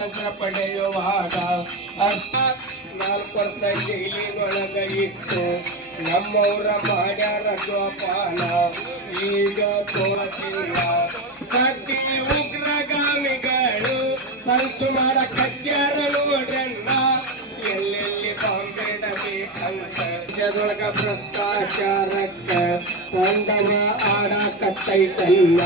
ಪಡೆಯುವಾಗ ಅಷ್ಟ ನಾಲ್ಕು ಜೈಲಿನೊಳಗ ಇಟ್ಟು ನಮ್ಮವರ ಮಾಡ್ಯಾರ ಜೋಪಾನ ಈಗ ತೋರಿಸಿಲ್ಲ ಸದ್ದಿ ಉಗ್ರಗಾಮಿಗಳು, ಸಂಚು ಮಾಡ ಕಟ್ಟ್ಯಾರ ನೋಡ್ರಣ್ಣ. ಎಲ್ಲೆಲ್ಲಿ ದೇಶದೊಳಗ ಭ್ರಷ್ಟಾಚಾರಕ್ಕ ತಂಡವ ಆಡಾಕತ್ತೈತಲ್ಲ.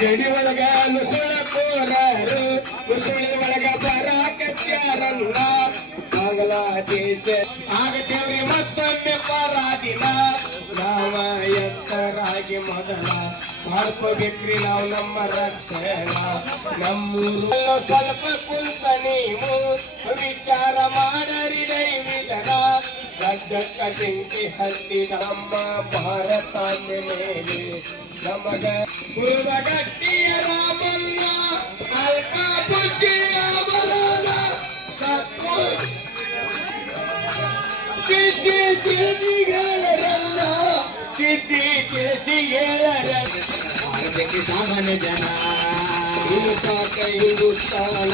ಜಡಿ ಒಳಗ ನುಸುಳ ಕೋರರು ಮುಸುಳಿ ಒಳಗ ಬರಾಕತ್ಯಾರಲ್ಲ ಬಾಂಗ್ಲಾದೇಶ ಆಗತ್ತೇವ್ರಿ ಮತ್ತೊಮ್ಮೆ ಪರಾದಿನ ನಾವ ಎತ್ತರಾಗಿ ಮೊದಲ ಮಾಡ್ಕೋಬೇಕ್ರಿ ನಾವು ನಮ್ಮ ರಕ್ಷಣ. ನಮ್ಮೂರು ಸ್ವಲ್ಪ ಕುಂತ ನೀವು. ಗಡ್ಡಕ್ಕ ಬೆಂಕಿ ಹತ್ತಿ ನಮ್ಮ ಭಾರತಾಂಬೆ ಮೇಲೆ ನಮಗ ಗುರುವ ಗಟ್ಟಿಯ ರಾಮಲ್ಲ ಅಲ್ಪ ಬುದ್ಧಿಯ ಬಲದ ಸತ್ವ ಸಿದ್ಧಿ ತಿಳಿದಿಗಳರಲ್ಲ ಸಿದ್ಧಿ ತಿಳಿಸಿಗಳರಲ್ಲ. ಭಾರತಕ್ಕೆ ಸಾಮಾನ್ಯ ಜನ. ಉಳಿಸಾಕ ಹಿಂದೂಸ್ತಾನ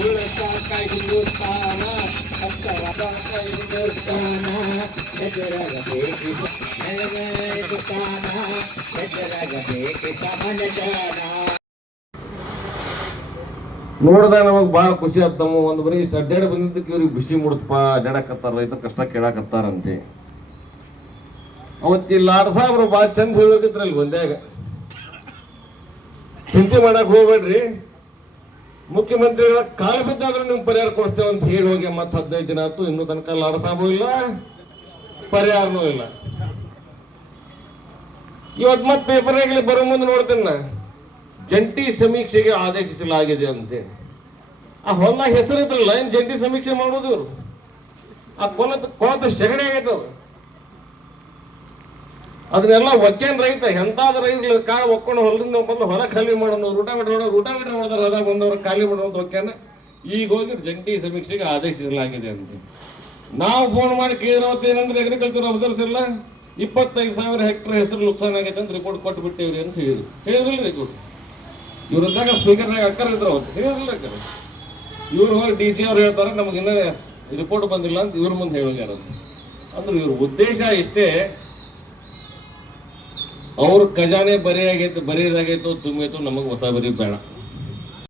ಉಳಿಸಾಕ ಹಿಂದೂಸ್ತಾನ ನೋಡ್ದ ನಮಗ್ ಭಾಳ ಖುಷಿ ಆಗ್ತಮ್ಮ ಒಂದು ಬರೀ ಇಷ್ಟು. ಅಡ್ಡಾಡಿ ಬಂದಿದ್ದಕ್ಕೆ ಇವ್ರಿಗೆ ಖುಷಿ ಮೂಡುತ್ತಪ್ಪ ಅಡ್ಡಾಡಕತ್ತಾರ ರೈತ ಕಷ್ಟ ಕೇಳಾಕತ್ತಾರಂತೆ. ಅವತ್ತಿ ಲಾಡ್ ಸಾಹೇಬ್ರು ಭಾಳ ಚಂದ ಹೇಳೋಕಿದ್ರಲ್ಲಿ ಒಂದ್ಯಾಗ? ಚಿಂತೆ ಮಾಡಕ್ ಹೋಗ್ಬೇಡ್ರಿ. ಮುಖ್ಯಮಂತ್ರಿಗಳ ಕಾಲ ಬಿದ್ದಾದ್ರೂ ನಿಮ್ಗೆ ಪರಿಹಾರ ಕೊಡಿಸ್ತೇವೆ ಅಂತ ಹೇಳಿ ಹೋಗಿ ಮತ್ತೆ ಹದಿನೈದು ದಿನ ಆಯ್ತು, ಇನ್ನೂ ತನಕ ಲಾಡ್ ಸಾಹೇಬು ಇಲ್ಲ. ಪರಿಹಾರನೂ ಇಲ್ಲ. ಇವತ್ತು ಮತ್ತೆ ಪೇಪರ್ನಾಗಲಿ ಬರೋ ಮುಂದೆ ನೋಡ್ತೇನೆ ನಾ. ಜಂಟಿ ಸಮೀಕ್ಷೆಗೆ ಆದೇಶಿಸಲಾಗಿದೆ ಅಂತೇಳಿ. ಆ ಹೊಲ ಹೆಸರಿದ್ರಲ್ಲ ಏನ್ ಜಂಟಿ ಸಮೀಕ್ಷೆ ಮಾಡೋದು ಇವರು? ಆ ಕೊಲದ ಕೊಳತ ಶಗಣಿ ಆಗೈತೆ ಅವ್ರು ಅದನ್ನೆಲ್ಲ ಒಕ್ಕೇನ್ ರೈತ, ಎಂತಾದ ರೈತ ಕಾಳು ಒಕ್ಕೊಂಡು ಹೊಲದಿಂದ ಬಂದು ಹೊಲ ಖಾಲಿ ಮಾಡೋನು ಊಟ ಬಿಟ್ಟು ರೂಟ ಬಿಟ್ಟು ಹೊಡೆದ್ರೆ ಅದಾಗ ಬಂದವ್ರು ಖಾಲಿ ಮಾಡೋದು ಒಕ್ಕೇನ. ಈಗ ಹೋಗಿ ಜಂಟಿ ಸಮೀಕ್ಷೆಗೆ ಆದೇಶಿಸಲಾಗಿದೆ ಅಂತ. ನಾವು ಫೋನ್ ಮಾಡಿ ಕೇಳಿದ್ರೆ ಅವತ್ತು ಏನಂದ್ರೆ ಅಗ್ರಿಕಲ್ಚರ್ ಆಫೀಸರ್ಸ್ ಇಲ್ಲ ಇಪ್ಪತ್ತೈದು ಸಾವಿರ ಹೆಕ್ಟರ್ ಹೆಸರು ನುಕ್ಸಾನ್ ಆಗೈತೆ ಅಂತ ರಿಪೋರ್ಟ್ ಕೊಟ್ಟು ಬಿಟ್ಟೇವ್ರಿ ಅಂತ ಹೇಳಿದ್ರು. ಹೇಳಿದ್ರಲ್ಲ ರಿಪೋರ್ಟ್ ಇವ್ರ ಇದ್ದಾಗ ಸ್ಪೀಕರ್ನಾಗ ಅಕ್ಕರ್ ಇದ್ರು ಅವತ್ತು ಹೇಳಿದ್ರಲ್ಲ ಅಕ್ಕರ. ಇವ್ರು ಹೋಗಿ ಡಿ ಸಿ ಅವ್ರು ಹೇಳ್ತಾರೆ, ನಮ್ಗೆ ಇನ್ನೂ ರಿಪೋರ್ಟ್ ಬಂದಿಲ್ಲ ಅಂತ ಇವ್ರ ಮುಂದೆ ಹೇಳೋಗ್ಯಾರ ಅಂದ್ರೆ ಇವ್ರ ಉದ್ದೇಶ ಇಷ್ಟೇ, ಅವ್ರ ಖಜಾನೆ ಬರಿ ಆಗೈತೆ ಬರಿಯದಾಗೈತೋ, ತುಂಬೈತೋ ನಮಗೆ ಹೊಸ ಬರಿ ಬೇಡ.